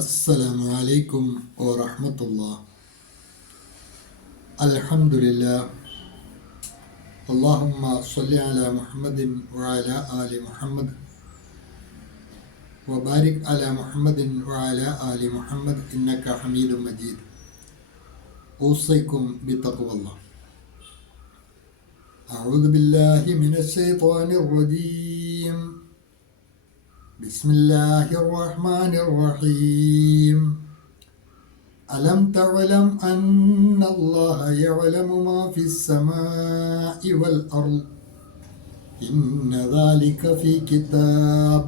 السلام عليكم ورحمة الله. الحمد لله. اللهم صل على محمد وعلى آل محمد وبارك على محمد وعلى آل محمد إنك حميد مجيد. أوصيكم بتقوى الله. أعوذ بالله من الشيطان الرجيم. بسم الله الرحمن الرحيم. ألم تعلم أن الله يعلم ما في السماء والأرض إن ذلك في كتاب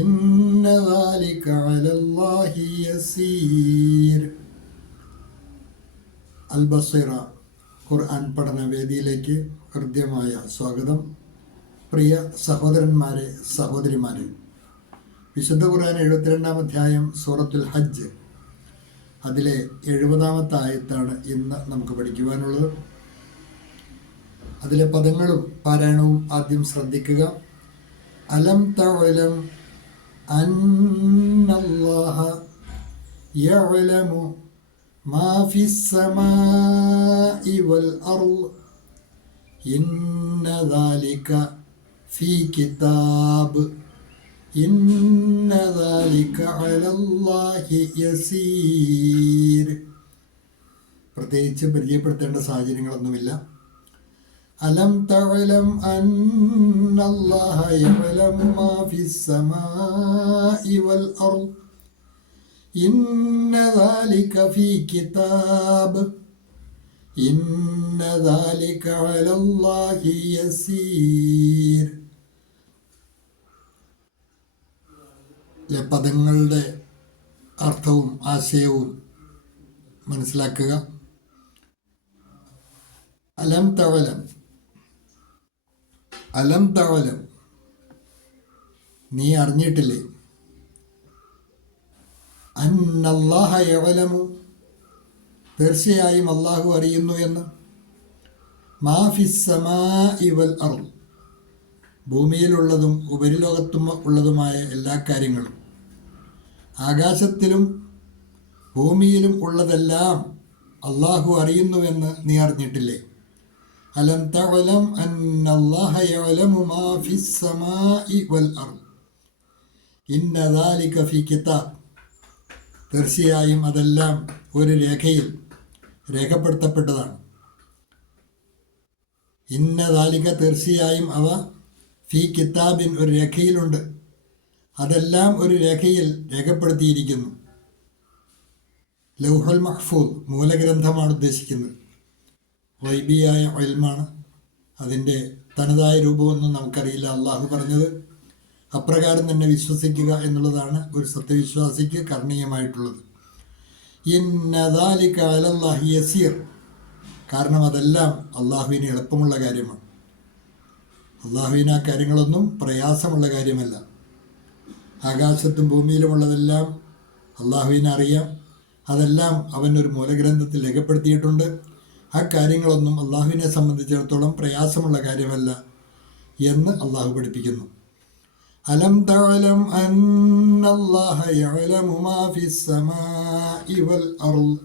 إن ذلك على الله يسير. അൽബസീറ ഖുർആൻ പഠനവേദിയിലേക്ക് ഹൃദ്യമായ സ്വാഗതം. പ്രിയ സഹോദരന്മാരെ, സഹോദരിമാരെ, വിശുദ്ധ ഖുർആൻ 72-ാം അധ്യായം സൂറത്തുൽ ഹജ്ജ്, അതിലെ 70-ാമത്തെ ആയത്താണ് ഇന്ന് നമുക്ക് പഠിക്കുവാനുള്ളത്. അതിലെ പദങ്ങളും പാരായണവും ആദ്യം ശ്രദ്ധിക്കുക. അലം തഅലം അന്നല്ലാഹ യഅലമു മാ ഫിസ് സമാഇ വൽ അർള് ഇന്ന ദാലിക ഫീ കിതാബ് ഇന്ന ദാലിക അലല്ലാഹി യസീർ. പ്രത്യേകിച്ച് പരിചയപ്പെടുത്തേണ്ട സാഹചര്യങ്ങളൊന്നുമില്ല. അലം തഅലം അന്നല്ലാഹ യഅലമു മാ ഫിസ് സമാഇ വൽ അർള് ഇന്ന ദാലിക ഫീ കിതാബ് ഇന്ന ദാലിക അലല്ലാഹി യസീർ. പദങ്ങളുടെ അർത്ഥവും ആശയവും മനസ്സിലാക്കുക. അലം തഅലം, അലം തഅലം, നീ അറിഞ്ഞിട്ടില്ലേ? അന്നല്ലാഹ യഅലമു, തീർച്ചയായും അള്ളാഹു അറിയുന്നു എന്ന്. മാ ഫിസ് സമാഇ വൽ അർള്, ഭൂമിയിലുള്ളതും ഉപരിലോകത്തും ഉള്ളതുമായ എല്ലാ കാര്യങ്ങളും, ആകാശത്തിലും ഭൂമിയിലും ഉള്ളതെല്ലാം അള്ളാഹു അറിയുന്നുവെന്ന് നീ അറിഞ്ഞിട്ടില്ലേ? അലം തഅലം അന്നല്ലാഹ യഅലമു മാ ഫിസ് സമാഇ വൽ അർള് ഇന്ന ദാലിക ഫീ കിതാബ്, തീർച്ചയായും അതെല്ലാം ഒരു രേഖയിൽ രേഖപ്പെടുത്തപ്പെട്ടതാണ്. ഇന്ന ദാലിക, തീർച്ചയായും അവ ഫീ കിതാബിൻ, ഒരു രേഖയിലുണ്ട്. അതെല്ലാം ഒരു രേഖയിൽ രേഖപ്പെടുത്തിയിരിക്കുന്നു. ലൗഹുൽ മഹ്ഫൂദ്, മൂലഗ്രന്ഥമാണ് ഉദ്ദേശിക്കുന്നത്. ഗൈബിയായ ഇൽമാണ്. അതിൻ്റെ തനതായ രൂപമൊന്നും നമുക്കറിയില്ല. അള്ളാഹു പറഞ്ഞത് അപ്രകാരം തന്നെ വിശ്വസിക്കുക എന്നുള്ളതാണ് ഒരു സത്യവിശ്വാസിക്ക് കർണീയമായിട്ടുള്ളത്. ഇന്ന ദാലിക അലല്ലാഹി യസീർ, കാരണം അതെല്ലാം അള്ളാഹുവിന് എളുപ്പമുള്ള കാര്യമാണ്. അള്ളാഹുവിന് ആ കാര്യങ്ങളൊന്നും പ്രയാസമുള്ള കാര്യമല്ല. ആകാശത്തും ഭൂമിയിലുമുള്ളതെല്ലാം അള്ളാഹുവിനെ അറിയാം. അതെല്ലാം അവനൊരു മൂലഗ്രന്ഥത്തിൽ രേഖപ്പെടുത്തിയിട്ടുണ്ട്. ആ കാര്യങ്ങളൊന്നും അള്ളാഹുവിനെ സംബന്ധിച്ചിടത്തോളം പ്രയാസമുള്ള കാര്യമല്ല എന്ന് അള്ളാഹു പഠിപ്പിക്കുന്നു. അലം തഅലം അന്നല്ലാഹ യഅലമു മാ ഫിസ് സമാഇ വൽ അർള്,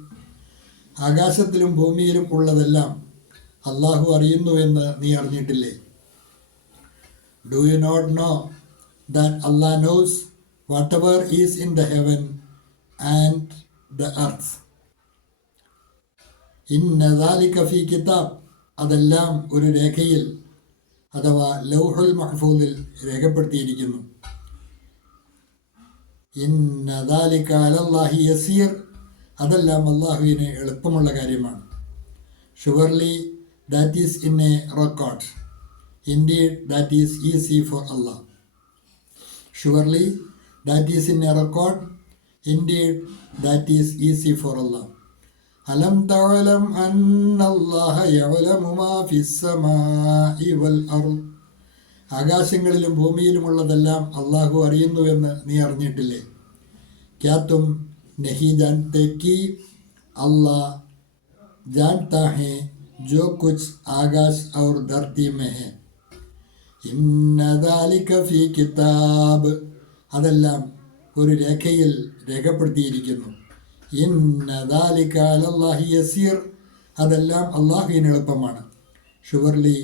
ആകാശത്തിലും ഭൂമിയിലും ഉള്ളതെല്ലാം അള്ളാഹു അറിയുന്നുവെന്ന് നീ അറിഞ്ഞിട്ടില്ലേ? Do you not know that Allah knows whatever is in the heaven and the earth? ഇന്ന ദാലിക ഫീ കിതാബ്, അതെല്ലാം ഒരു രേഖയിൽ അഥവാ ലൗഹുൽ മഹ്ഫൂദിൽ രേഖപ്പെടുത്തിയിരിക്കുന്നു. ഇന്ന ദാലിക അലല്ലാഹി യസീർ, അതെല്ലാം അള്ളാഹുവിന് എളുപ്പമുള്ള കാര്യമാണ്. Surely that is in A record, indeed that is easy for Allah. Surely that is in a record, indeed that is easy for Allah. Alam ta'lam anna Allah ya'lamu ma fis samaa'i wal ard, ആകാശങ്ങളിലും ഭൂമിയിലുമുള്ളതെല്ലാം അള്ളാഹു അറിയുന്നുവെന്ന് നീ അറിഞ്ഞിട്ടില്ലേ? ക്യാ തും നഹി ജാൻതേ കി അല്ലാഹ് ജാൻതാ high Joe Cooch Akash our Dharti may high ഇന്ന ദാലിക ഫീ കിതാബ്, അതെല്ലാം ഒരു രേഖയിൽ രേഖപ്പെടുത്തിയിരിക്കുന്നു. ഇന്ന ദാലിക അലല്ലാഹി യസീർ, അതെല്ലാം അള്ളാഹുവിന് എളുപ്പമാണ്. Surely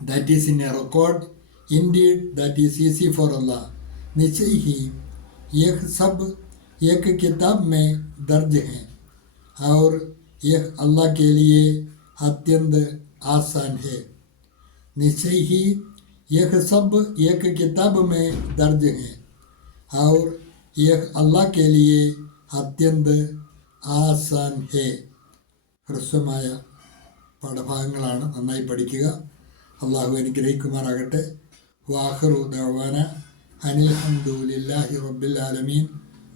that is in a record, indeed that is easy for Allah. निश्चय ही यह सब एक किताब में दर्ज हैं और यह अल्लाह के लिए अत्यंत आसान है. निश्चय ही यह सब एक किताब में दर्ज हैं और यह अल्लाह के लिए अत्यंत ആസാൻ ഹേ. ഹ്രസ്വമായ പാഠഭാഗങ്ങളാണ്, നന്നായി പഠിക്കുക. അള്ളാഹു അനുഗ്രഹിക്കുമാറാകട്ടെ. വാഖിറു ദഅവാന അനിൽ ഹംദുലില്ലാഹി റബ്ബിൽ ആലമീൻ.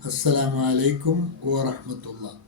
അസ്സലാമു അലൈക്കും വറഹ്മത്തുള്ളാഹി.